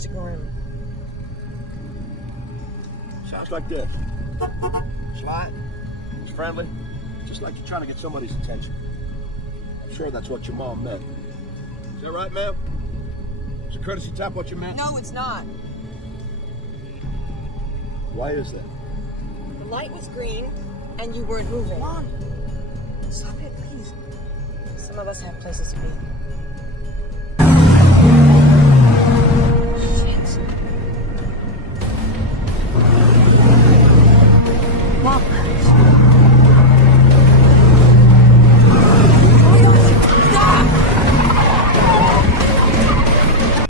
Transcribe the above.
Just ignore him. Sounds like this. Sly, it's friendly, just like you're trying to get somebody's attention. I'm sure that's what your mom meant. Is that right, ma'am? Is a courtesy tap what you meant? No, it's not. Why is that? The light was green, and you weren't moving. Come on. Stop it, please. Some of us have places to be.